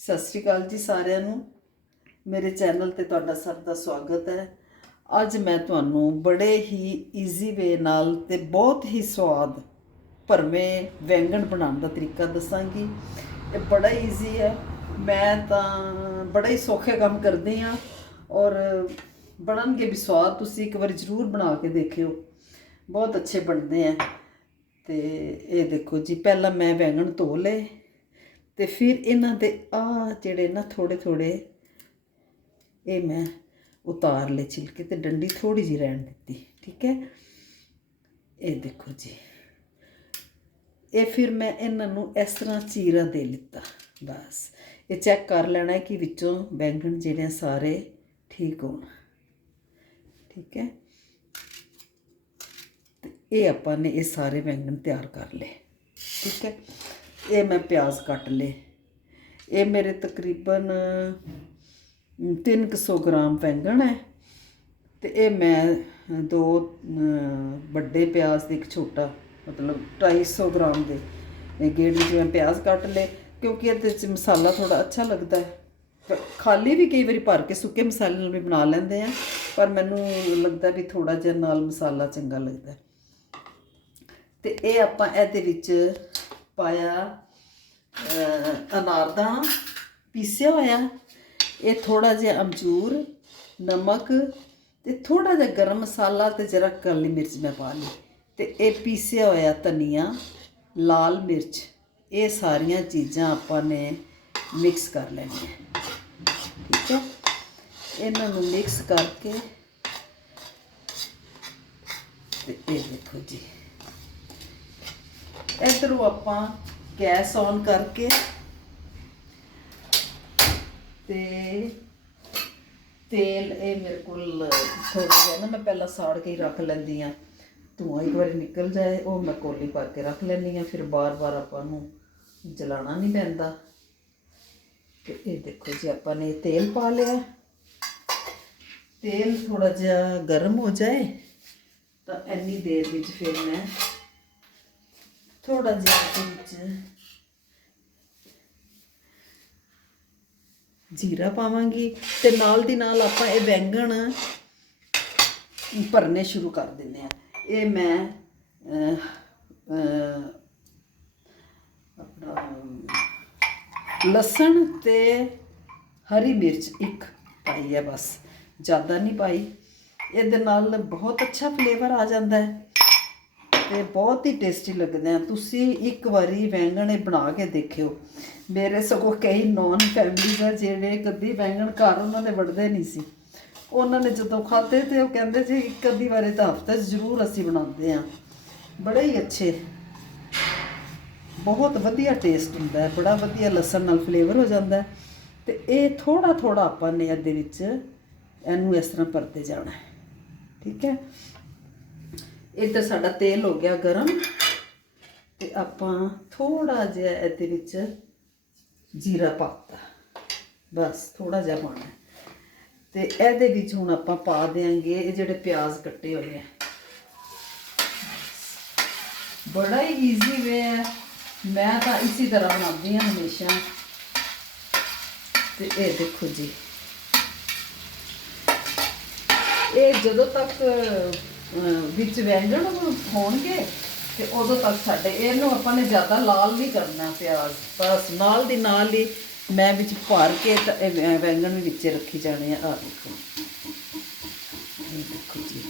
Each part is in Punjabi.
ਸਤਿ ਸ਼੍ਰੀ ਅਕਾਲ ਜੀ ਸਾਰਿਆਂ ਨੂੰ। ਮੇਰੇ ਚੈਨਲ ਤੇ ਤੁਹਾਡਾ ਸਭ ਦਾ ਸਵਾਗਤ ਹੈ। ਅੱਜ ਮੈਂ ਤੁਹਾਨੂੰ ਬੜੇ ਹੀ ਈਜ਼ੀ ਵੇ ਨਾਲ ਤੇ ਬਹੁਤ ਹੀ ਸਵਾਦ ਭਰਵੇਂ ਵੈਂਗਣ ਬਣਾਉਣ ਦਾ ਤਰੀਕਾ ਦੱਸਾਂਗੀ। ਇਹ ਬੜਾ ਈਜ਼ੀ ਹੈ। ਮੈਂ ਤਾਂ ਬੜਾ ਹੀ ਸੌਖੇ ਕੰਮ ਕਰਦੀ ਹਾਂ ਔਰ ਬਣਨਗੇ ਵੀ ਸਵਾਦ ਤੁਸੀਂ ਇੱਕ ਵਾਰ ਜ਼ਰੂਰ ਬਣਾ ਕੇ ਦੇਖਿਓ। ਬਹੁਤ ਅੱਛੇ ਬਣਦੇ ਆ। ਤੇ ਇਹ ਦੇਖੋ ਜੀ, ਪਹਿਲਾਂ ਮੈਂ ਵੈਂਗਣ ਧੋ ਲਏ। ਤੇ ਫਿਰ ਇਹਨਾਂ ਦੇ ਆ ਜਿਹੜੇ ਨਾ ਥੋੜੇ ਥੋੜੇ ਇਹ ਮੈਂ ਉਤਾਰ ਲਏ ਛਿਲਕੇ ਤੇ ਡੰਡੀ ਥੋੜੀ ਜਿਹੀ ਰਹਿਣ ਦਿੱਤੀ, ਠੀਕ ਹੈ? ਇਹ ਦੇਖੋ ਜੀ। ਇਹ ਫਿਰ ਮੈਂ ਇਹਨਾਂ ਨੂੰ ਇਸ ਤਰ੍ਹਾਂ ਚੀਰਾ ਦੇ ਲਿੱਤਾ, ਬਸ। ਇਹ ਚੈੱਕ ਕਰ ਲੈਣਾ ਹੈ ਕਿ ਵਿੱਚੋਂ ਬੈਂਗਣ ਜਿਹੜੇ ਆ ਸਾਰੇ ਠੀਕ ਹੋਣ, ਠੀਕ ਹੈ? ਤੇ ਇਹ ਆਪਾਂ ਨੇ ਇਹ ਸਾਰੇ ਬੈਂਗਣ ਤਿਆਰ ਕਰ ਲਏ, ਠੀਕ ਹੈ? ਇਹ ਮੈਂ ਪਿਆਜ਼ ਕੱਟ ਲਏ। ਇਹ ਮੇਰੇ ਤਕਰੀਬਨ 300 ਗ੍ਰਾਮ ਬੈਂਗਣ ਹੈ। ਤੇ ਇਹ ਮੈਂ ਦੋ ਵੱਡੇ ਪਿਆਜ਼ ਤੇ ਇੱਕ ਛੋਟਾ, ਮਤਲਬ 250 ਗ੍ਰਾਮ ਦੇ। ਇਹ ਗੇੜ ਵਿੱਚ ਮੈਂ ਪਿਆਜ਼ ਕੱਟ ਲਏ, ਕਿਉਂਕਿ ਇਹਦੇ ਵਿੱਚ ਮਸਾਲਾ ਥੋੜਾ ਅੱਛਾ ਲੱਗਦਾ ਹੈ। ਖਾਲੀ ਵੀ ਕਈ ਵਾਰੀ ਭਰ ਕੇ ਸੁੱਕੇ ਮਸਾਲੇ ਨਾਲ ਵੀ ਬਣਾ ਲੈਂਦੇ ਆ, ਪਰ ਮੈਨੂੰ ਲੱਗਦਾ ਵੀ ਥੋੜਾ ਜਿਹਾ ਨਾਲ ਮਸਾਲਾ ਚੰਗਾ ਲੱਗਦਾ ਹੈ। ਤੇ ਇਹ ਆਪਾਂ ਇਹਦੇ ਵਿੱਚ ਪਾਇਆ ਅਹ, ਪੀਸਿਆ ਹੋਇਆ। ਇਹ ਥੋੜਾ ਜਿਹਾ ਅਮਚੂਰ ਨਮਕ ਤੇ ਥੋੜਾ ਜਿਹਾ ਗਰਮ ਮਸਾਲਾ ਤੇ ਜਰਾ ਕਾਲੀ ਮਿਰਚ ਮੈਂ ਪਾ ਲਈ। ਤੇ ਇਹ ਪੀਸਿਆ ਹੋਇਆ ਧਨੀਆ ਲਾਲ ਮਿਰਚ ਇਹ ਸਾਰੀਆਂ ਚੀਜ਼ਾਂ ਆਪਾਂ ਨੇ ਮਿਕਸ ਕਰ ਲੈਣੀਆਂ। ਠੀਕ ਹੈ? ਇਹਨਾਂ ਨੂੰ ਮਿਕਸ ਕਰਕੇ ਤੇ ਇਹ ਦੇਖੋ ਜੀ। ਇਧਰੋਂ ਆਪਾਂ ਗੈਸ ਔਨ ਕਰਕੇ ਤੇ ਤੇਲ, ਇਹ ਮੇਰੇ ਕੋਲ ਥੋੜਾ ਜਿਹਾ ਨਾ ਮੈਂ ਪਹਿਲਾਂ ਸਾੜ ਕੇ ਹੀ ਰੱਖ ਲੈਂਦੀ ਆ ਧੂਆਂ ਇੱਕ ਵਾਰੀ ਨਿਕਲ ਜਾਏ, ਉਹ ਮੈਂ ਕੋਲੀ ਪਾ ਕੇ ਰੱਖ ਲੈਂਦੀ ਆ ਫਿਰ ਬਾਰ-ਬਾਰ ਆਪਾਂ ਨੂੰ ਜਲਾਣਾ ਨਹੀਂ ਪੈਂਦਾ। ਤੇ ਇਹ ਦੇਖੋ ਜੀ, ਆਪਾਂ ਨੇ ਤੇਲ ਪਾ ਲਿਆ। ਤੇਲ ਥੋੜਾ ਜਿਹਾ ਗਰਮ ਹੋ ਜਾਏ, ਤਾਂ ਇੰਨੀ ਦੇਰ ਵਿੱਚ ਫਿਰ ਮੈਂ ਥੋੜਾ ਜਿਹਾ ਇਹਦੇ ਵਿੱਚ। ਜੀਰਾ ਪਾਵਾਂਗੀ ਤੇ ਨਾਲ ਦੀ ਨਾਲ ਆਪਾਂ ਇਹ ਬੈਂਗਣ ਭਰਨੇ ਸ਼ੁਰੂ ਕਰ ਦਿੰਦੇ ਆ ਇਹ ਮੈਂ ਆਪਣਾ, ਲਸਣ ਤੇ ਹਰੀ ਮਿਰਚ ਇੱਕ ਪਾਈ ਹੈ ਬਸ। ਜ਼ਿਆਦਾ ਨਹੀਂ ਪਾਈ। ਇਹਦੇ ਨਾਲ ਬਹੁਤ ਅੱਛਾ ਫਲੇਵਰ ਆ ਜਾਂਦਾ ਹੈ। ਤੇ ਬਹੁਤ ਹੀ ਟੇਸਟੀ ਲੱਗਦੇ ਆ। ਤੁਸੀਂ ਇੱਕ ਵਾਰੀ ਵੈਂਗਣ ਇਹ ਬਣਾ ਕੇ ਦੇਖਿਓ। ਮੇਰੇ ਸਗੋਂ ਕਈ ਨੌਨ ਫੈਮਿਲੀਜ਼ ਆ ਜਿਹੜੇ ਕਦੀ ਵੈਂਗਣ ਘਰ ਉਹਨਾਂ ਦੇ ਵੜਦੇ ਨਹੀਂ ਸੀ। ਉਹਨਾਂ ਨੇ ਜਦੋਂ ਖਾਦੇ ਤੇ ਉਹ ਕਹਿੰਦੇ ਸੀ, ਇੱਕ ਅੱਧੀ ਵਾਰੀ ਤਾਂ ਹਫ਼ਤੇ 'ਚ ਜ਼ਰੂਰ ਅਸੀਂ ਬਣਾਉਂਦੇ ਆ। ਬੜੇ ਹੀ ਅੱਛੇ। ਬਹੁਤ ਵਧੀਆ ਟੇਸਟ ਹੁੰਦਾ ਹੈ। ਬੜਾ ਵਧੀਆ ਲਸਣ ਨਾਲ ਫਲੇਵਰ ਹੋ ਜਾਂਦਾ ਹੈ। ਤੇ ਇਹ ਥੋੜਾ ਥੋੜਾ ਆਪਾਂ ਨੇ ਇਹਦੇ ਵਿੱਚ ਇਹਨੂੰ ਇਸ ਤਰ੍ਹਾਂ ਪਰਤੇ ਜਾਣਾ ਠੀਕ ਹੈ? ਇੱਧਰ ਸਾਡਾ ਤੇਲ ਹੋ ਗਿਆ ਗਰਮ। ਤੇ ਆਪਾਂ ਥੋੜਾ ਜਿਹਾ ਇਹਦੇ ਵਿੱਚ ਜੀਰਾ ਪਾਤਾ। ਬਸ ਥੋੜਾ ਜਿਹਾ ਪਾਣਾ ਹੈ। ਤੇ ਇਹਦੇ ਵਿੱਚ ਹੁਣ ਆਪਾਂ ਪਾ ਦੇਾਂਗੇ ਇਹ ਜਿਹੜੇ ਪਿਆਜ਼ ਕੱਟੇ ਹੋਏ ਆ। ਬੜਾ ਹੀ ਈਜ਼ੀ ਵੇ ਹੈ। ਮੈਂ ਤਾਂ ਇਸੇ ਤਰ੍ਹਾਂ ਬਣਾਉਂਦੀ ਹਾਂ ਹਮੇਸ਼ਾ। ਤੇ ਇਹ ਦੇਖੋ ਜੀ। ਇਹ ਜਦੋਂ ਤੱਕ ਵਿੱਚ ਵੈਂਗਣ ਹੋਣਗੇ ਤੇ ਉਦੋਂ ਤੱਕ ਸਾਡੇ ਇਹਨੂੰ ਆਪਾਂ ਨੇ ਜ਼ਿਆਦਾ ਲਾਲ ਨਹੀਂ ਕਰਨਾ ਪਿਆਜ਼। ਬਸ ਨਾਲ ਦੀ ਨਾਲ ਹੀ ਮੈਂ ਵਿੱਚ ਭਰ ਕੇ ਵੈਂਗਣ ਵੀ ਵਿੱਚ ਰੱਖੀ ਜਾਣੇ ਆ। ਆ ਦੇਖੋ। ਇਹ ਦੇਖੋ ਜੀ।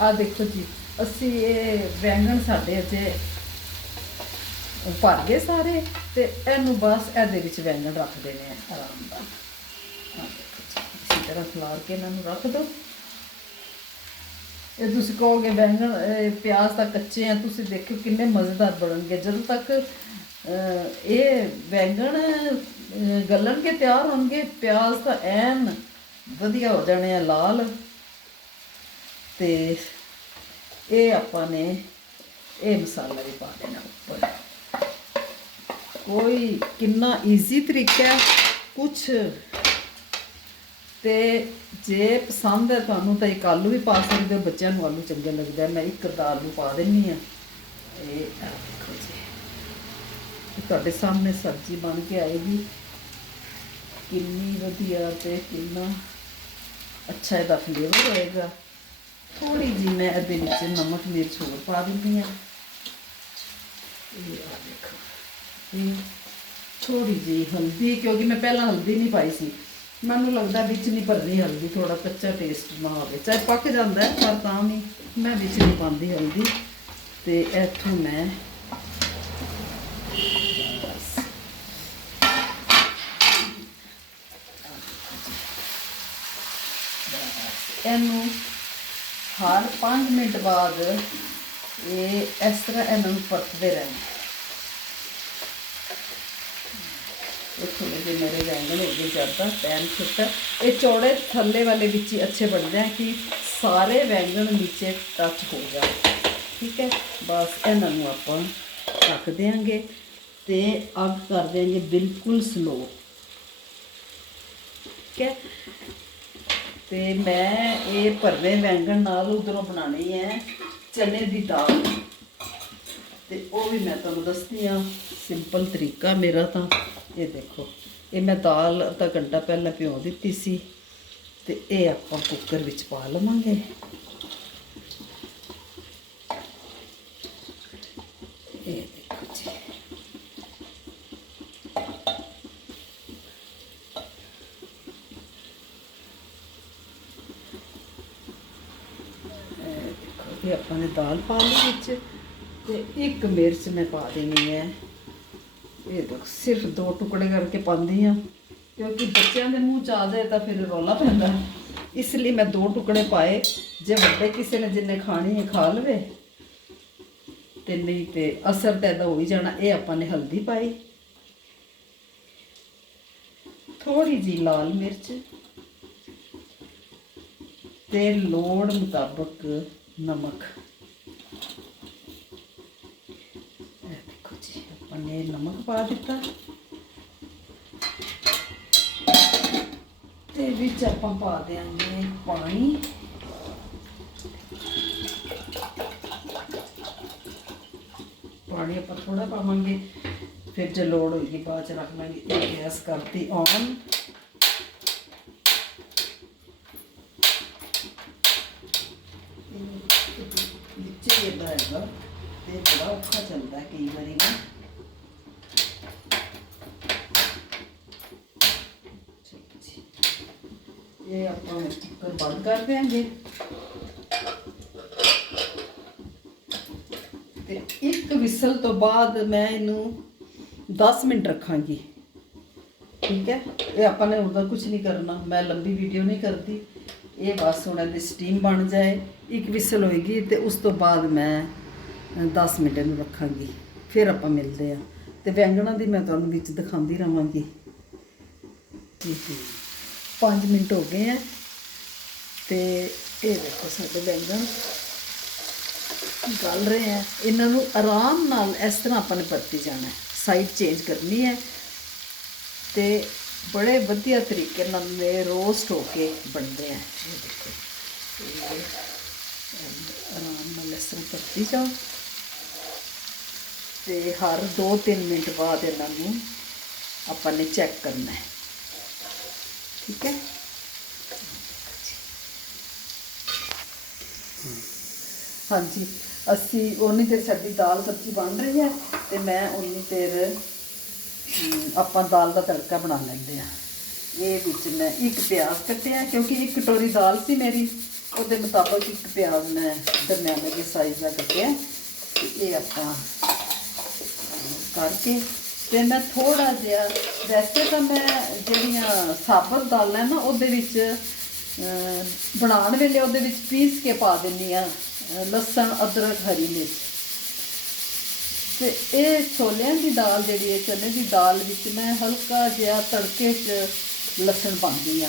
ਆ ਦੇਖੋ ਜੀ, ਅਸੀਂ ਇਹ ਵੈਂਗਣ ਸਾਡੇ ਅਜੇ ਉਹ ਭਰ ਗਏ ਸਾਰੇ ਤੇ ਇਹਨੂੰ ਬਸ ਇਹਦੇ ਵਿੱਚ ਵੈਂਗਣ ਰੱਖ ਦੇਣੇ ਆ ਆਰਾਮ ਨਾਲ। ਇਸੇ ਤਰ੍ਹਾਂ ਖਲਾਰ ਕੇ ਇਹਨਾਂ ਨੂੰ ਰੱਖ ਦਿਓ ਇਹ ਤੁਸੀਂ ਕਹੋਗੇ ਬੈਂਗਣ ਪਿਆਜ਼ ਤਾਂ ਕੱਚੇ ਆ ਤੁਸੀਂ ਦੇਖੋ ਕਿੰਨੇ ਮਜ਼ੇਦਾਰ ਬਣਨਗੇ। ਜਦੋਂ ਤੱਕ ਇਹ ਬੈਂਗਣ ਅਹ, ਕੇ ਤਿਆਰ ਹੋਣਗੇ ਪਿਆਜ਼ ਤਾਂ ਐਨ ਵਧੀਆ ਹੋ ਜਾਣੇ ਆ ਲਾਲ। ਤੇ ਇਹ ਆਪਾਂ ਨੇ ਇਹ ਮਸਾਲਾ ਵੀ ਪਾ ਦੇਣਾ ਉੱਪਰ। ਕੋਈ ਕਿੰਨਾ ਈਜ਼ੀ ਤਰੀਕਾ ਹੈ ਕੁਝ ਤੇ ਜੇ ਪਸੰਦ ਹੈ ਤੁਹਾਨੂੰ ਤਾਂ ਇੱਕ ਆਲੂ ਵੀ ਪਾ ਸਕਦੇ ਹੋ, ਬੱਚਿਆਂ ਨੂੰ ਆਲੂ ਚੰਗਾ ਲੱਗਦਾ ਮੈਂ ਇੱਕ ਅੱਧਾ ਆਲੂ ਪਾ ਦਿੰਨੀ ਆ। ਇਹ ਦੇਖੋ ਜੀ। ਤੁਹਾਡੇ ਸਾਹਮਣੇ ਸਬਜ਼ੀ ਬਣ ਕੇ ਆਏਗੀ। ਕਿੰਨੀ ਵਧੀਆ ਤੇ ਕਿੰਨਾ ਅੱਛਾ ਇਹਦਾ ਫਲੇਵਰ ਹੋਏਗਾ। ਥੋੜੀ ਜੀ ਮੈਂ ਇਹਦੇ ਵਿੱਚ ਨਮਕ, ਮਿਰਚ ਹੋਰ ਪਾ ਦਿੰਦੀ ਆ। ਇਹ ਆ ਦੇਖੋ। ਇਹ ਥੋੜੀ ਜੀ ਹਲਦੀ, ਕਿਉਂਕਿ ਮੈਂ ਪਹਿਲਾਂ ਹਲਦੀ ਨਹੀਂ ਪਾਈ ਸੀ। ਮੈਨੂੰ ਲੱਗਦਾ ਵਿੱਚ ਨਹੀਂ ਭਰਨੀ ਹਲਦੀ ਥੋੜਾ ਕੱਚਾ ਟੇਸਟ ਨਾ ਹੋਵੇ ਚਾਹੇ ਪੱਕ ਜਾਂਦਾ ਹੈ, ਪਰ ਤਾਂ ਵੀ ਮੈਂ ਵਿੱਚ ਨਹੀਂ ਪਾਉਂਦੀ ਹਲਦੀ। ਤੇ ਇੱਥੋਂ ਮੈਂ ਬਸ ਇਹਨੂੰ ਹਰ 5 ਮਿੰਟ ਬਾਅਦ ਇਹ ਇਸ ਤਰ੍ਹਾਂ ਇਹਨਾਂ ਨੂੰ ਪਰਤਦੇ ਰਹਿਣਾ। ਇਹ ਥੋੜੇ ਜਿਹੇ ਮੇਰੇ ਵੈਂਗਣ ਹੋ ਗਏ ਜ਼ਿਆਦਾ, ਪੈਨ ਛੋਟਾ, ਇਹ ਚੌੜੇ ਥੱਲੇ ਵਾਲੇ ਵਿੱਚ ਹੀ ਅੱਛੇ ਬਣਦੇ ਆ ਕਿ ਸਾਰੇ ਵੈਂਗਣ ਨੀਚੇ ਟੱਚ ਹੋ ਜਾਣ। ਠੀਕ ਹੈ? ਬਸ ਇਹਨਾਂ ਨੂੰ ਆਪਾਂ ਢੱਕ ਦਿਆਂਗੇ ਤੇ ਅੱਗ ਕਰ ਦਿਆਂਗੇ ਬਿਲਕੁਲ ਸਲੋ ਠੀਕ ਹੈ? ਤੇ ਮੈਂ ਇਹ ਭਰਵੇਂ ਵੈਂਗਣ ਨਾਲ ਉਧਰੋਂ ਬਣਾਣੀ ਹੈ ਚਨੇ ਦੀ ਦਾਲ। ਤੇ ਉਹ ਵੀ ਮੈਂ ਤੁਹਾਨੂੰ ਦੱਸਦੀ ਆ ਸਿੰਪਲ ਤਰੀਕਾ ਮੇਰਾ ਤਾਂ। ਇਹ ਦੇਖੋ, ਇਹ ਮੈਂ ਦਾਲ ਅੱਧਾ ਘੰਟਾ ਪਹਿਲਾਂ ਭਿਓ ਦਿੱਤੀ ਸੀ ਤੇ ਇਹ ਆਪਾਂ ਕੁੱਕਰ ਵਿੱਚ ਪਾ ਲਵਾਂਗੇ। ਇਹ ਦੇਖੋ ਜੀ। ਇਹ ਆਪਾਂ ਨੇ ਦਾਲ ਪਾ ਲਈ ਵਿੱਚ ਤੇ ਇੱਕ ਮਿਰਚ ਮੈਂ ਪਾ ਦੇਣੀ ਹੈ। ਇਹ ਦੇਖ ਸਿਰਫ ਦੋ ਟੁਕੜੇ ਕਰਕੇ ਪਾਉਂਦੀ ਆ ਕਿਉਂਕਿ ਬੱਚਿਆਂ ਦੇ ਮੂੰਹ ਚ ਆ ਜਾਏ ਤਾਂ ਫਿਰ ਰੌਲਾ ਪੈਂਦਾ। ਇਸ ਲਈ ਮੈਂ ਦੋ ਟੁਕੜੇ ਪਾਏ। ਜੇ ਵੱਡੇ ਕਿਸੇ ਨੇ ਜਿੰਨੇ ਖਾਣੀ ਹੈ ਖਾ ਲਵੇ। ਤੇ ਨਹੀਂ ਤੇ ਅਸਰ ਤਾਂ ਇਹਦਾ ਹੋ ਹੀ ਜਾਣਾ। ਇਹ ਆਪਾਂ ਨੇ ਹਲਦੀ ਪਾਈ। ਥੋੜੀ ਜੀ ਲਾਲ ਮਿਰਚ। ਤੇ ਲੋੜ ਮੁਤਾਬਕ ਨਮਕ ਇਹ ਦੇਖੋ ਜੀ ਆਪਾਂ ਨੇ ਨਮਕ ਪਾ ਦਿੱਤਾ ਤੇ ਵਿੱਚ ਆਪਾਂ ਪਾ ਦਿਆਂਗੇ ਪਾਣੀ ਪਾਣੀ ਆਪਾਂ ਥੋੜਾ ਪਾਵਾਂਗੇ ਫਿਰ ਜੇ ਲੋੜ ਹੋਏਗੀ ਬਾਅਦ ਚ ਰੱਖ ਲਾਂਗੇ ਇਹ ਗੈਸ ਕਰਤੀ ਔਨ ਵਿੱਚ ਹੀ ਇਹਦਾ ਹੈਗਾ ਤੇ ਬੜਾ ਔਖਾ ਚੱਲਦਾ ਹੈ ਕਈ ਵਾਰੀ ਨਾ ਠੀਕ ਜੀ ਇਹ ਆਪਾਂ ਕੁੱਕਰ ਬੰਦ ਕਰ ਦਿਆਂਗੇ। ਤੇ ਇੱਕ ਵਿਸਲ ਤੋਂ ਬਾਅਦ ਮੈਂ ਇਹਨੂੰ 10 ਮਿੰਟ ਰੱਖਾਂਗੀ। ਠੀਕ ਹੈ? ਇਹ ਆਪਾਂ ਨੇ ਉਹਦਾ ਕੁਝ ਨਹੀਂ ਕਰਨਾ। ਮੈਂ ਲੰਬੀ ਵੀਡੀਓ ਨਹੀਂ ਕਰਦੀ। ਇਹ ਬਸ ਹੁਣ ਇਹਦੀ ਸਟੀਮ ਬਣ ਜਾਏ। ਇੱਕ ਵਿਸਲ ਹੋਏਗੀ ਤੇ ਉਸ ਤੋਂ ਬਾਅਦ ਮੈਂ ਅ, 10 ਮਿੰਟ ਇਹਨੂੰ ਰੱਖਾਂਗੀ। ਫਿਰ ਆਪਾਂ ਮਿਲਦੇ ਆ ਤੇ ਵੈਂਗਣਾਂ ਦੀ ਮੈਂ ਤੁਹਾਨੂੰ ਵਿੱਚ ਦਿਖਾਉਂਦੀ ਰਵਾਂਗੀ ਜੀ 5 ਮਿੰਟ ਹੋ ਗਏ ਆ ਤੇ ਇਹ ਦੇਖੋ ਸਾਡੇ ਵੈਂਗਣ ਗਲ ਰਹੇ ਆ। ਇਹਨਾਂ ਨੂੰ ਆਰਾਮ ਨਾਲ ਇਸ ਤਰ੍ਹਾਂ ਆਪਾਂ ਨੇ ਪਰਤੀ ਜਾਣਾ ਹੈ। ਸਾਈਡ ਚੇਂਜ ਕਰਨੀ ਹੈ ਤੇ ਬੜੇ ਵਧੀਆ ਤਰੀਕੇ ਨਾਲ ਇਹ ਰੋਸਟ ਹੋ ਕੇ ਬਣਦੇ ਆ। ਇਹ ਦੇਖੋ, ਇਹ ਆਰਾਮ ਨਾਲ ਇਸ ਤਰ੍ਹਾਂ ਪਰਤੀ ਜਾਓ। ਤੇ ਹਰ 2-3 ਮਿੰਟ ਬਾਅਦ ਇਹਨਾਂ ਨੂੰ ਆਪਾਂ ਨੇ ਚੈੱਕ ਕਰਨਾ ਹੈ। ਠੀਕ ਹੈ? ਹਾਂਜੀ, ਅਸੀਂ ਉਨੀ ਦੇਰ ਸਾਡੀ ਦਾਲ ਸਬਜ਼ੀ ਬਣ ਰਹੀ ਹੈ ਤੇ ਮੈਂ ਉਨੀ ਦੇਰ ਆਪਾਂ ਦਾਲ ਦਾ ਤੜਕਾ ਬਣਾ ਲੈਂਦੇ ਆ ਇਹ ਵਿੱਚ ਮੈਂ ਇੱਕ ਪਿਆਜ਼ ਕੱਟਿਆ ਕਿਉਂਕਿ ਇੱਕ ਕਟੋਰੀ ਦਾਲ ਸੀ ਮੇਰੀ, ਉਹਦੇ ਮੁਤਾਬਕ ਇੱਕ ਪਿਆਜ਼ ਮੈਂ ਦਰਮਿਆਨੇ ਦੇ ਸਾਈਜ਼ ਦਾ ਕੱਟਿਆ ਤੇ ਇਹ ਆਪਾਂ ਕਰਕੇ ਤੇ ਮੈਂ ਥੋੜਾ ਜਿਹਾ, ਵੈਸੇ ਤਾਂ ਮੈਂ ਜਿਹੜੀਆਂ ਸਾਬਤ ਦਾਲਾਂ ਨਾ ਉਹਦੇ ਵਿੱਚ ਬਣਾਉਣ ਵੇਲੇ ਉਹਦੇ ਵਿੱਚ ਪੀਸ ਕੇ ਪਾ ਦਿੰਨੀ ਆ ਲਸਣ, ਅਦਰਕ, ਹਰੀ ਮਿਰਚ। ਤੇ ਇਹ ਛੋਲਿਆਂ ਦੀ ਦਾਲ ਜਿਹੜੀ ਹੈ ਚਨੇ ਦੀ ਦਾਲ ਵਿੱਚ ਮੈਂ ਹਲਕਾ ਜਿਹਾ ਤੜਕੇ 'ਚ ਲਸਣ ਪਾਉਂਦੀ ਆ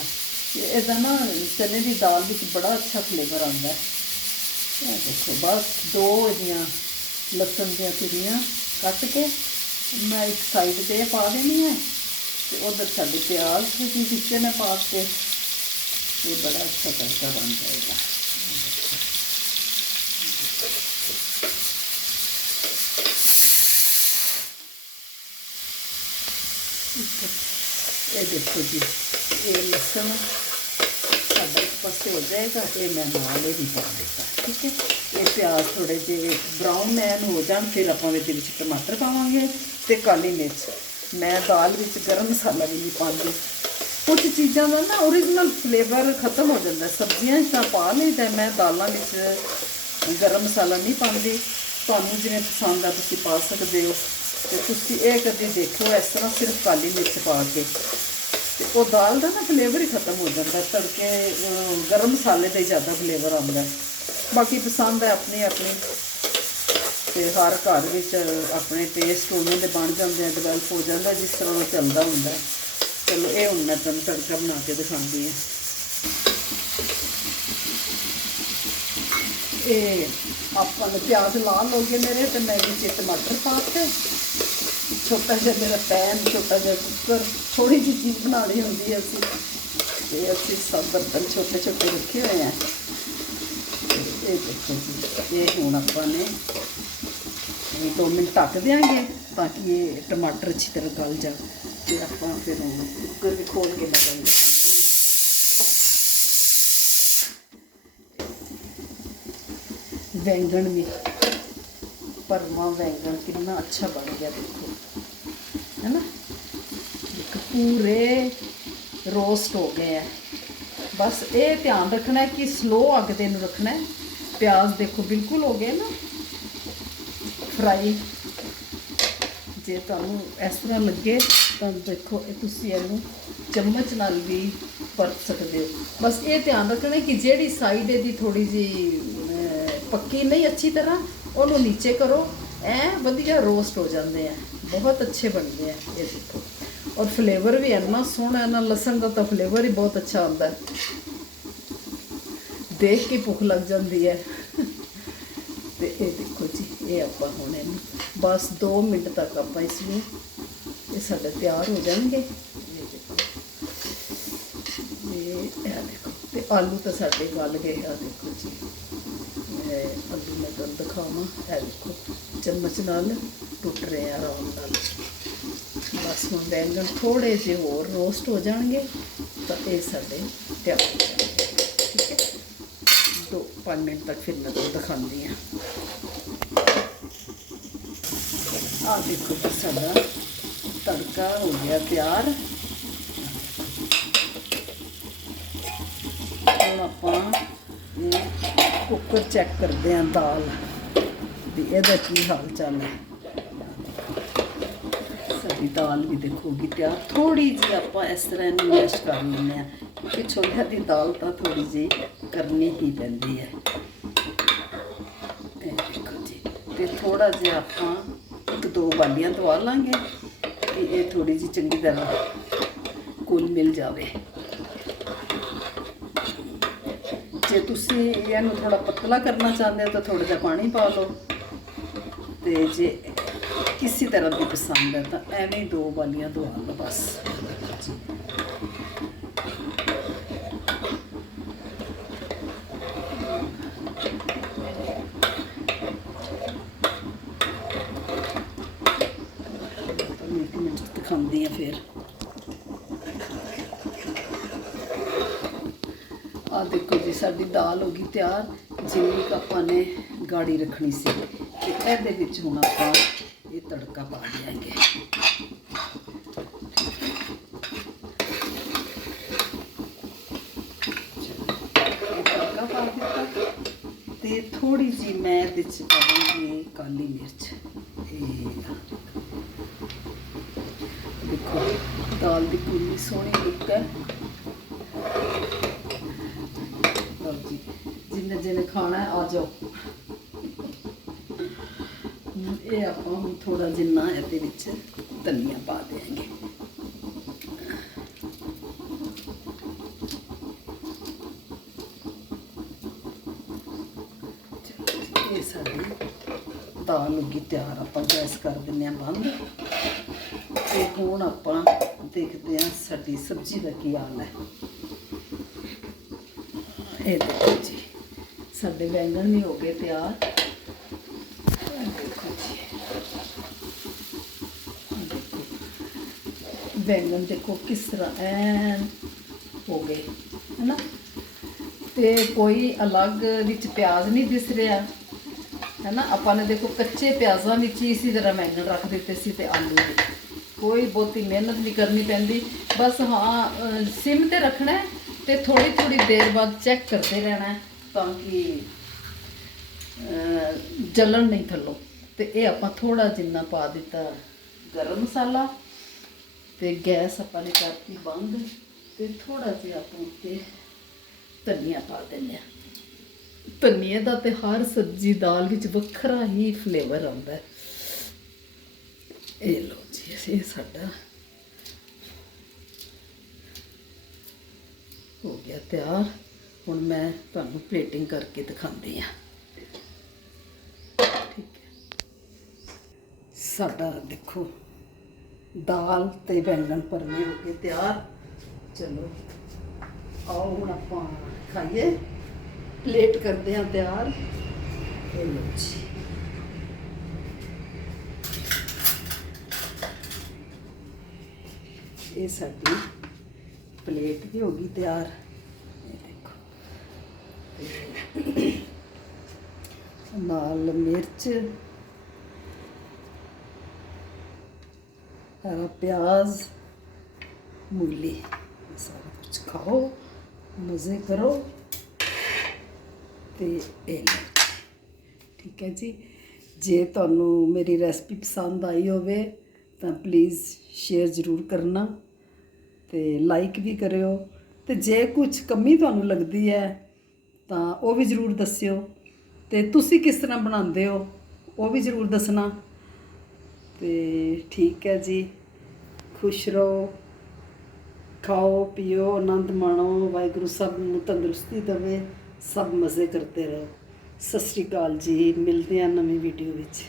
ਇਹਦਾ ਨਾ ਚਨੇ ਦੀ ਦਾਲ ਵਿੱਚ ਬੜਾ ਅੱਛਾ ਫਲੇਵਰ ਆਉਂਦਾ ਹੈ। ਇਹ ਦੇਖੋ, ਬਸ ਦੋ ਇਹਦੀਆਂ ਲਸਣ ਦੀਆਂ ਤੁਰੀਆਂ ਕੱਟ ਕੇ ਮੈਂ ਇੱਕ ਸਾਈਡ ਤੇ ਪਾ ਦੇਣੀ ਹੈ ਤੇ ਉਧਰ ਸਾਡੇ ਪਿਆਜ਼ ਵੀ ਵਿੱਚੇ ਮੈਂ ਪਾ ਕੇ ਇਹ ਬੜਾ ਅੱਛਾ ਤੜਕਾ ਬਣ ਜਾਏਗਾ। ਇਹ ਦੇਖੋ ਜੀ, ਇਹ ਲਸਣ ਸਾਡਾ ਇੱਕ ਪਾਸੇ ਹੋ ਜਾਏਗਾ ਇਹ ਮੈਂ ਨਾਲ ਹੀ ਪਾ ਦਿੱਤਾ, ਠੀਕ ਹੈ? ਇਹ ਪਿਆਜ਼ ਥੋੜੇ ਜਿਹੇ ਬਰਾਊਨ ਮੈਨ ਹੋ ਜਾਣ, ਫਿਰ ਆਪਾਂ ਵਿੱਚ ਵਿੱਚ ਟਮਾਟਰ ਪਾਵਾਂਗੇ ਤੇ ਕਾਲੀ ਮਿਰਚ। ਮੈਂ ਦਾਲ ਵਿੱਚ ਗਰਮ ਮਸਾਲਾ ਵੀ ਨਹੀਂ ਪਾਉਂਦੀ। ਕੁਝ ਚੀਜ਼ਾਂ ਦਾ ਨਾ ਓਰੀਜਨਲ ਫਲੇਵਰ ਖਤਮ ਹੋ ਜਾਂਦਾ, ਸਬਜ਼ੀਆਂ ਤਾਂ ਪਾ ਲਈਦਾ ਮੈਂ ਦਾਲਾਂ ਵਿੱਚ ਗਰਮ ਮਸਾਲਾ ਨਹੀਂ ਪਾਉਂਦੀ। ਤੁਹਾਨੂੰ ਜਿਵੇਂ ਪਸੰਦ ਆ, ਤੁਸੀਂ ਪਾ ਸਕਦੇ ਹੋ। ਤੇ ਤੁਸੀਂ ਇਹ ਕਦੇ ਦੇਖੋ, ਇਸ ਤਰ੍ਹਾਂ ਸਿਰਫ ਕਾਲੀ ਮਿਰਚ ਪਾ ਕੇ ਤੇ ਉਹ ਦਾਲ ਦਾ ਨਾ ਫਲੇਵਰ ਹੀ ਖਤਮ ਹੋ ਜਾਂਦਾ। ਤੜਕੇ ਗਰਮ ਮਸਾਲੇ ਦਾ ਹੀ ਜ਼ਿਆਦਾ ਫਲੇਵਰ ਆਉਂਦਾ ਬਾਕੀ ਪਸੰਦ ਹੈ ਆਪਣੀ ਆਪਣੀ। ਤੇ ਹਰ ਘਰ ਵਿੱਚ ਆਪਣੇ ਟੇਸਟ ਉਹਨਾਂ ਦੇ ਬਣ ਜਾਂਦੇ ਆ ਡਿਵੈਲਪ ਹੋ ਜਾਂਦਾ, ਜਿਸ ਤਰ੍ਹਾਂ ਉਹ ਚੱਲਦਾ ਹੁੰਦਾ ਚਲੋ, ਇਹ ਹੁਣ ਮੈਂ ਤੁਹਾਨੂੰ ਤੜਕਾ ਬਣਾ ਕੇ ਦਿਖਾਉਂਦੀ ਹਾਂ। ਇਹ ਆਪਾਂ ਨੇ ਪਿਆਜ਼ ਲਾਲ ਹੋ ਗਏ ਮੇਰੇ ਤੇ ਮੈਂ ਵਿੱਚ ਟਮਾਟਰ ਪਾ ਕੇ। ਛੋਟਾ ਜਿਹਾ ਮੇਰਾ ਪੈਨ, ਛੋਟਾ ਜਿਹਾ ਕੁੱਕਰ ਥੋੜੀ ਜਿਹੀ ਚੀਜ਼ ਬਣਾਉਣੀ ਹੁੰਦੀ ਹੈ ਅਸੀਂ। ਤੇ ਅਸੀਂ ਸਭ ਬਰਤਨ ਛੋਟੇ ਛੋਟੇ ਰੱਖੇ ਹੋਏ ਆ। ਤੇ ਇਹ ਦੇਖੋ ਜੀ, ਇਹ ਹੁਣ ਆਪਾਂ ਨੇ ਇਹ ਦੋ ਮਿੰਟ ਢੱਕ ਦਿਆਂਗੇ ਤਾਂ ਕਿ ਇਹ ਟਮਾਟਰ ਅੱਛੀ ਤਰ੍ਹਾਂ ਗਲ ਜਾ ਤੇ ਆਪਾਂ ਫਿਰ ਹੁਣ ਕੁੱਕਰ ਵੀ ਖੋਲ ਕੇ ਮੈਂ ਤੁਹਾਨੂੰ ਦਿਖਾਉਂਦੀ ਹਾਂ ਵੈਂਗਣ ਵੀ ਪਰਮਾ ਵੈਂਗਣ ਕਿੰਨਾ ਅੱਛਾ ਬਣ ਗਿਆ ਦੇਖੋ। ਹੈ ਨਾ। ਇੱਕ ਪੂਰੇ ਰੋਸਟ ਹੋ ਗਏ ਹੈ ਬਸ ਇਹ ਧਿਆਨ ਰੱਖਣਾ ਕਿ ਸਲੋ ਅੱਗ ਤੇ ਨੂੰ ਰੱਖਣਾ ਪਿਆਜ਼ ਦੇਖੋ ਬਿਲਕੁਲ ਹੋ ਗਏ ਨਾ। ਫਰਾਈ ਜੇ ਤੁਹਾਨੂੰ ਇਸ ਤਰ੍ਹਾਂ ਲੱਗੇ, ਤਾਂ ਦੇਖੋ ਇਹ ਤੁਸੀਂ ਇਹਨੂੰ ਚਮਚ ਨਾਲ ਵੀ ਪਰਤ ਸਕਦੇ ਹੋ। ਬਸ ਇਹ ਧਿਆਨ ਰੱਖਣਾ ਕਿ ਜਿਹੜੀ ਸਾਈਡ ਇਹਦੀ ਥੋੜੀ ਜੀ ਪੱਕੀ ਨਹੀਂ, ਅੱਛੀ ਤਰ੍ਹਾਂ, ਉਹਨੂੰ ਨੀਚੇ ਕਰੋ। ਐ ਵਧੀਆ ਰੋਸਟ ਹੋ ਜਾਂਦੇ ਆ। ਬਹੁਤ ਅੱਛੇ ਬਣਦੇ ਆ ਇਹ ਦੇਖੋ। ਔਰ ਫਲੇਵਰ ਵੀ ਇੰਨਾ ਸੋਹਣਾ ਹੈ ਨਾ ਲਸਣ ਦਾ ਤਾਂ ਫਲੇਵਰ ਹੀ ਬਹੁਤ ਅੱਛਾ ਆਉਂਦਾ ਹੈ। ਦੇਖ ਕੇ ਭੁੱਖ ਲੱਗ ਜਾਂਦੀ ਹੈ। ਤੇ ਇਹ ਦੇਖੋ ਜੀ, ਇਹ ਆਪਾਂ ਹੁਣ ਇਹਨੂੰ ਬਸ 2 ਮਿੰਟ ਤੱਕ ਆਪਾਂ ਇਸ ਨੂੰ, ਇਹ ਸਾਡੇ ਤਿਆਰ ਹੋ ਜਾਣਗੇ। ਇਹ ਦੇਖੋ। ਇਹ ਇਹ ਦੇਖੋ। ਤੇ ਆਲੂ ਤਾਂ ਸਾਡੇ ਗਲ ਗਏ ਆ ਦੇਖੋ ਜੀ। ਇਹ ਆਲੂ ਮੈਂ ਤੁਹਾਨੂੰ ਦਿਖਾਵਾਂ। ਇਹ ਦੇਖੋ, ਚਮਚ ਨਾਲ। ਟੁੱਟ ਰਿਹਾ ਆਰਾਮ ਨਾਲ ਬਸ ਹੁਣ ਬੈਂਗਣ ਥੋੜੇ ਜਿਹੇ ਹੋਰ ਰੋਸਟ ਹੋ ਜਾਣਗੇ, ਤਾਂ ਇਹ ਸਾਡੇ ਤਿਆਰ ਹੋ ਜਾਣਗੇ। ਠੀਕ ਹੈ? ਦੋ, ਪੰਜ ਮਿੰਟ ਤੱਕ ਫਿਰ ਮੈਂ ਤੁਹਾਨੂੰ ਦਿਖਾਉਂਦੀ ਹਾਂ। ਆ ਦੇਖੋ ਜੀ, ਸਾਡਾ ਤੜਕਾ ਹੋ ਗਿਆ ਤਿਆਰ। ਹੁਣ ਆਪਾਂ ਕੁੱਕਰ ਚੈੱਕ ਕਰਦੇ ਹਾਂ ਦਾਲ, ਵੀ ਇਹਦਾ ਕੀ ਹਾਲ ਚਾਲ ਹੈ। ਸਾਡੀ ਦਾਲ ਵੀ ਦੇਖੋਗੀ ਤਿਆਰ ਥੋੜੀ ਜਿਹੀ ਆਪਾਂ ਇਸ ਤਰ੍ਹਾਂ ਇਹਨੂੰ ਮੈਸ਼ ਕਰ ਲੈਂਦੇ ਆ ਕਿਉਂਕਿ ਛੋਲਿਆਂ ਦੀ ਦਾਲ ਤਾਂ ਥੋੜੀ ਜਿਹੀ ਕਰਨੀ ਹੀ ਪੈਂਦੀ ਹੈ। ਇਹ ਦੇਖੋ ਜੀ, ਤੇ ਥੋੜਾ ਜਿਹਾ ਆਪਾਂ ਇੱਕ ਦੋ ਬਾਲੀਆਂ ਦਵਾ ਲਾਂਗੇ ਕਿ ਇਹ ਥੋੜੀ ਜਿਹੀ ਚੰਗੀ ਤਰ੍ਹਾਂ ਕੁੱਲ ਮਿਲ ਜਾਵੇ। ਜੇ ਤੁਸੀਂ ਇਹਨੂੰ ਥੋੜਾ ਪਤਲਾ ਕਰਨਾ ਚਾਹੁੰਦੇ ਹੋ ਤਾਂ ਥੋੜਾ ਜਿਹਾ ਪਾਣੀ ਪਾ ਲਓ ਤੇ ਜੇ ਕਿਸੇ ਤਰ੍ਹਾਂ ਦੀ ਪਸੰਦ ਹੈ ਤਾਂ ਐਵੇਂ ਹੀ ਦੋ ਬਾਲੀਆਂ ਦਵਾ ਲਓ ਬਸ। ਤੁਹਾਨੂੰ ਇੱਕ ਮਿੰਟ ਦਿਖਾਉਂਦੀ ਆ ਫਿਰ। ਆ ਦੇਖੋ ਜੀ, ਸਾਡੀ ਦਾਲ ਹੋ ਗਈ ਤਿਆਰ। ਜਿੰਨੀ ਕੁ ਆਪਾਂ ਨੇ ਗਾੜੀ ਰੱਖਣੀ ਸੀ, ਤੇ ਇਹਦੇ ਵਿੱਚ ਹੁਣ ਆਪਾਂ ਇਹ ਤੜਕਾ ਪਾ ਦਿਆਂਗੇ ਇਹ ਤੜਕਾ ਪਾ ਦਿੱਤਾ ਤੇ ਥੋੜੀ ਜੀ ਮੈਂ ਇਹਦੇ ਚ ਪਾਵਾਂਗੀ ਕਾਲੀ ਮਿਰਚ। ਇਹ ਆ। ਦੇਖੋ, ਦਾਲ ਦੀ ਪੂਰੀ ਸੋਹਣੀ ਲੁੱਕ ਹੈ ਲਓ ਜੀ ਜਿੰਨੇ ਜਿਹਨੇ ਖਾਣਾ ਹੈ ਆ ਜਾਓ ਹੁਣ ਇਹ ਆਪਾਂ ਹੁਣ ਥੋੜਾ ਜਿੰਨਾ ਇਹਦੇ ਵਿੱਚ ਧਨੀਆ ਪਾ ਦੇਾਂਗੇ ਇਹ ਸਾਡੀ ਦਾਲ ਉੱਗੀ ਤਿਆਰ। ਆਪਾਂ ਗੈਸ ਕਰ ਦਿੰਨੇ ਆ ਬੰਦ। ਤੇ ਹੁਣ ਆਪਾਂ ਦੇਖਦੇ ਹਾਂ ਸਾਡੀ ਸਬਜ਼ੀ ਦਾ ਕੀ ਹਾਲ ਹੈ। ਇਹ ਦੇਖੋ ਜੀ, ਸਾਡੇ ਬੈਂਗਣ ਵੀ ਹੋ ਗਏ ਤਿਆਰ ਇਹ ਦੇਖੋ ਜੀ ਇਹ ਦੇਖੋ। ਬੈਂਗਣ ਦੇਖੋ ਕਿਸ ਤਰ੍ਹਾਂ ਐਨ ਹੋ ਗਏ ਹੈ ਨਾ ਤੇ ਕੋਈ ਅਲੱਗ ਵਿੱਚ ਪਿਆਜ਼ ਨਹੀਂ ਦਿਸ ਰਿਹਾ ਹੈ ਨਾ ਆਪਾਂ ਨੇ ਦੇਖੋ ਕੱਚੇ ਪਿਆਜ਼ਾਂ ਵਿੱਚ ਹੀ ਇਸੇ ਤਰ੍ਹਾਂ ਬੈਂਗਣ ਰੱਖ ਦਿੱਤੇ ਸੀ ਤੇ ਆਲੂ ਵੀ ਕੋਈ ਬਹੁਤੀ ਮਿਹਨਤ ਨਹੀਂ ਕਰਨੀ ਪੈਂਦੀ। ਬਸ ਹਾਂ ਅਹ, ਸਿਮ ਤੇ ਰੱਖਣਾ ਹੈ ਤੇ ਥੋੜੀ ਥੋੜੀ ਦੇਰ ਬਾਅਦ ਚੈੱਕ ਕਰਦੇ ਰਹਿਣਾ ਤਾਂ ਕਿ ਜਲਣ ਨਹੀਂ ਥੱਲੋਂ। ਤੇ ਇਹ ਆਪਾਂ ਥੋੜਾ ਜਿੰਨਾ ਪਾ ਦਿੱਤਾ ਗਰਮ ਮਸਾਲਾ ਤੇ ਗੈਸ ਆਪਾਂ ਨੇ ਕਰਤੀ ਬੰਦ ਤੇ ਥੋੜਾ ਜਿਹਾ ਆਪਾਂ ਉੱਤੇ ਧਨੀਆ ਪਾ ਦਿੰਦੇ ਆ ਧਨੀਏ ਦਾ ਤੇ ਹਰ ਸਬਜ਼ੀ ਦਾਲ ਵਿੱਚ ਵੱਖਰਾ ਹੀ ਫਲੇਵਰ ਆਉਂਦਾ ਹੈ। ਇਹ ਲੋ ਜੀ ਅਸੀਂ ਸਾਡਾ ਹੋ ਗਿਆ ਤਿਆਰ। ਹੁਣ ਮੈਂ ਤੁਹਾਨੂੰ ਪਲੇਟਿੰਗ ਕਰਕੇ ਦਿਖਾਉਂਦੀ ਆ ਠੀਕ ਹੈ। ਸਾਡਾ ਦੇਖੋ ਦਾਲ ਤੇ ਬੈਂਗਣ ਭਰਨੇ ਹੋ ਗਏ ਤਿਆਰ। ਚਲੋ, ਆਓ ਹੁਣ ਆਪਾਂ ਖਾਈਏ। ਪਲੇਟ ਕਰਦੇ ਹਾਂ ਤਿਆਰ। ਇਹ ਲਓ ਜੀ। ਇਹ ਸਾਡੀ ਪਲੇਟ ਵੀ ਹੋ ਗਈ ਤਿਆਰ। ਇਹ ਦੇਖੋ। ਤੇ ਨਾਲ ਮਿਰਚ ਹਰਾ ਪਿਆਜ਼, ਮੂਲੀ ਇਹ ਸਾਰਾ ਕੁਝ ਖਾਓ, ਮਜ਼ੇ ਕਰੋ ਤੇ ਇਹ ਠੀਕ ਹੈ ਜੀ। ਜੇ ਤੁਹਾਨੂੰ ਮੇਰੀ ਰੈਸਪੀ ਪਸੰਦ ਆਈ ਹੋਵੇ, ਤਾਂ ਪਲੀਜ਼ ਸ਼ੇਅਰ ਜ਼ਰੂਰ ਕਰਨਾ ਤੇ ਲਾਈਕ ਵੀ ਕਰਿਓ। ਤੇ ਜੇ ਕੁਝ ਕਮੀ ਤੁਹਾਨੂੰ ਲੱਗਦੀ ਹੈ, ਤਾਂ ਉਹ ਵੀ ਜ਼ਰੂਰ ਦੱਸਿਓ। ਤੇ ਤੁਸੀਂ ਕਿਸ ਤਰ੍ਹਾਂ ਬਣਾਉਂਦੇ ਹੋ, ਉਹ ਵੀ ਜ਼ਰੂਰ ਦੱਸਣਾ। ਤੇ ਠੀਕ ਹੈ ਜੀ। ਖੁਸ਼ ਰਹੋ, ਖਾਓ, ਪੀਓ, ਆਨੰਦ ਮਾਣੋ, ਵਾਹਿਗੁਰੂ ਸਭ ਨੂੰ ਤੰਦਰੁਸਤੀ ਦੇਵੇ, ਸਭ ਮਜ਼ੇ ਕਰਦੇ ਰਹੋ। ਸਤਿ ਸ਼੍ਰੀ ਅਕਾਲ ਜੀ। ਮਿਲਦੇ ਹਾਂ ਨਵੀਂ ਵੀਡੀਓ ਵਿੱਚ।